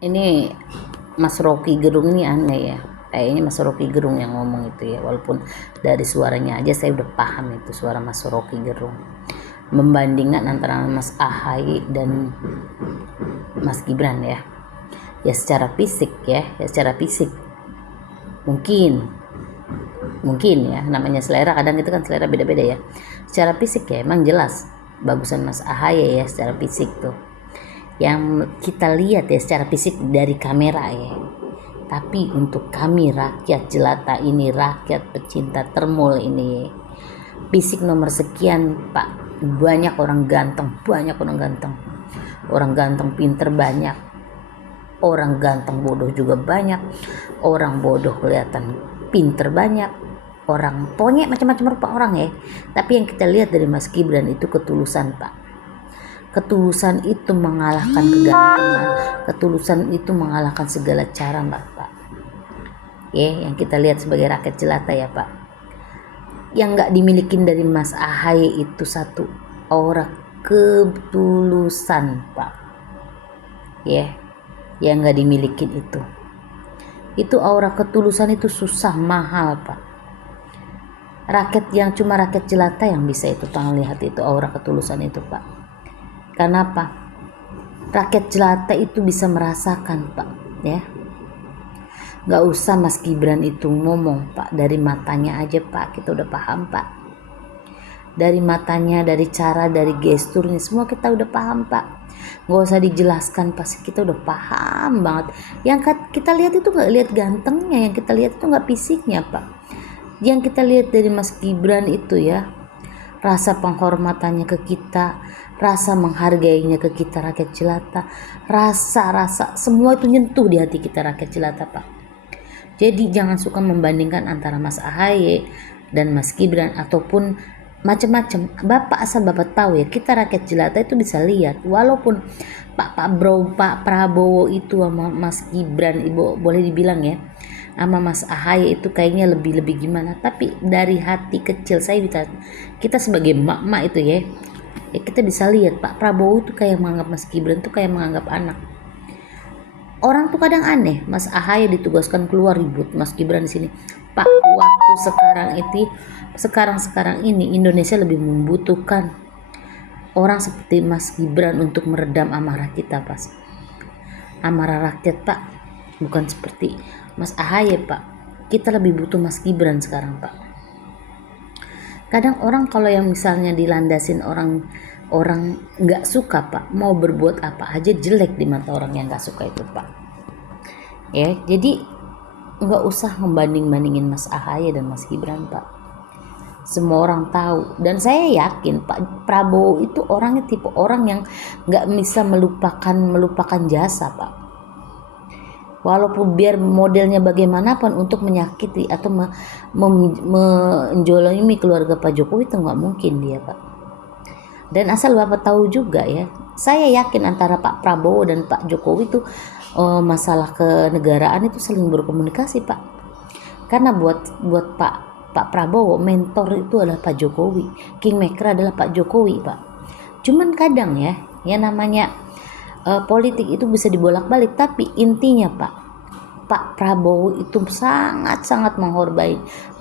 Ini Mas Rocky Gerung ini aneh ya. Kayaknya Mas Rocky Gerung yang ngomong itu ya. Walaupun dari suaranya aja saya udah paham itu suara Mas Rocky Gerung. Membandingkan antara Mas Ahaye dan Mas Gibran ya. Ya secara fisik ya, secara fisik. Mungkin ya, namanya selera, kadang itu kan selera beda-beda ya. Secara fisik ya emang jelas bagusan Mas Ahaye ya secara fisik tuh. Yang kita lihat ya secara fisik dari kamera ya. Tapi untuk kami rakyat jelata ini, rakyat pecinta termul ini, fisik nomor sekian Pak. Banyak orang ganteng, orang ganteng pinter banyak, orang ganteng bodoh juga banyak, orang bodoh kelihatan pinter banyak, orang pokoknya macam-macam rupa orang ya. Tapi yang kita lihat dari Mas Gibran itu ketulusan Pak. Ketulusan itu mengalahkan kegantengan, ketulusan itu mengalahkan segala cara Pak. Ya, yang kita lihat sebagai rakyat jelata ya Pak. Yang nggak dimiliki dari Mas Ahaye itu satu aura ketulusan Pak. Ya, yang nggak dimiliki itu aura ketulusan itu susah, mahal Pak. Rakyat yang cuma rakyat jelata yang bisa itu lihat itu aura ketulusan itu Pak. Kenapa? Rakyat jelata itu bisa merasakan Pak ya. Gak usah Mas Gibran itu ngomong Pak, dari matanya aja Pak kita udah paham Pak. Dari matanya, dari cara, dari gesturnya semua kita udah paham Pak. Gak usah dijelaskan pasti kita udah paham banget. Yang kita lihat itu gak lihat gantengnya, yang kita lihat itu gak fisiknya Pak. Yang kita lihat dari Mas Gibran itu ya, rasa penghormatannya ke kita, rasa menghargainya ke kita rakyat jelata, rasa semua itu nyentuh di hati kita rakyat jelata Pak. Jadi jangan suka membandingkan antara Mas Ahaye dan Mas Gibran ataupun macam-macam. Bapak asal Bapak tahu ya, kita rakyat jelata itu bisa lihat walaupun Pak Prabowo itu sama Mas Gibran Ibu boleh dibilang ya, sama Mas Ahaye itu kayaknya lebih gimana, tapi dari hati kecil saya kita sebagai emak-emak itu ya kita bisa lihat Pak Prabowo itu kayak menganggap Mas Gibran itu kayak menganggap anak. Orang tuh kadang aneh, Mas Ahaye ditugaskan keluar ribut, Mas Gibran di sini. Pak, waktu sekarang ini Indonesia lebih membutuhkan orang seperti Mas Gibran untuk meredam amarah kita, Pak. Amarah rakyat, Pak. Bukan seperti Mas Ahaye, Pak. Kita lebih butuh Mas Gibran sekarang, Pak. Kadang orang kalau yang misalnya dilandasin orang nggak suka Pak, mau berbuat apa aja jelek di mata orang yang nggak suka itu Pak. Ya, jadi nggak usah membanding-bandingin Mas Ahaye dan Mas Gibran Pak. Semua orang tahu dan saya yakin Pak Prabowo itu orangnya tipe orang yang nggak bisa melupakan jasa Pak. Walaupun biar modelnya bagaimanapun untuk menyakiti atau menjolimi keluarga Pak Jokowi itu nggak mungkin dia Pak. Dan asal Bapak tahu juga ya, saya yakin antara Pak Prabowo dan Pak Jokowi itu masalah kenegaraan itu saling berkomunikasi Pak. Karena buat Pak Prabowo mentor itu adalah Pak Jokowi, kingmaker adalah Pak Jokowi Pak. Cuman kadang ya namanya politik itu bisa dibolak-balik, tapi intinya Pak Prabowo itu sangat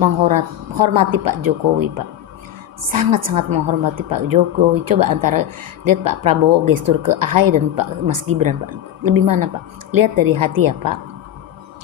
menghormati Pak Jokowi Pak. Sangat menghormati Pak Jokowi. Coba antara lihat Pak Prabowo gestur ke Ahaye dan Mas Gibran Pak, lebih mana Pak? Lihat dari hati ya Pak.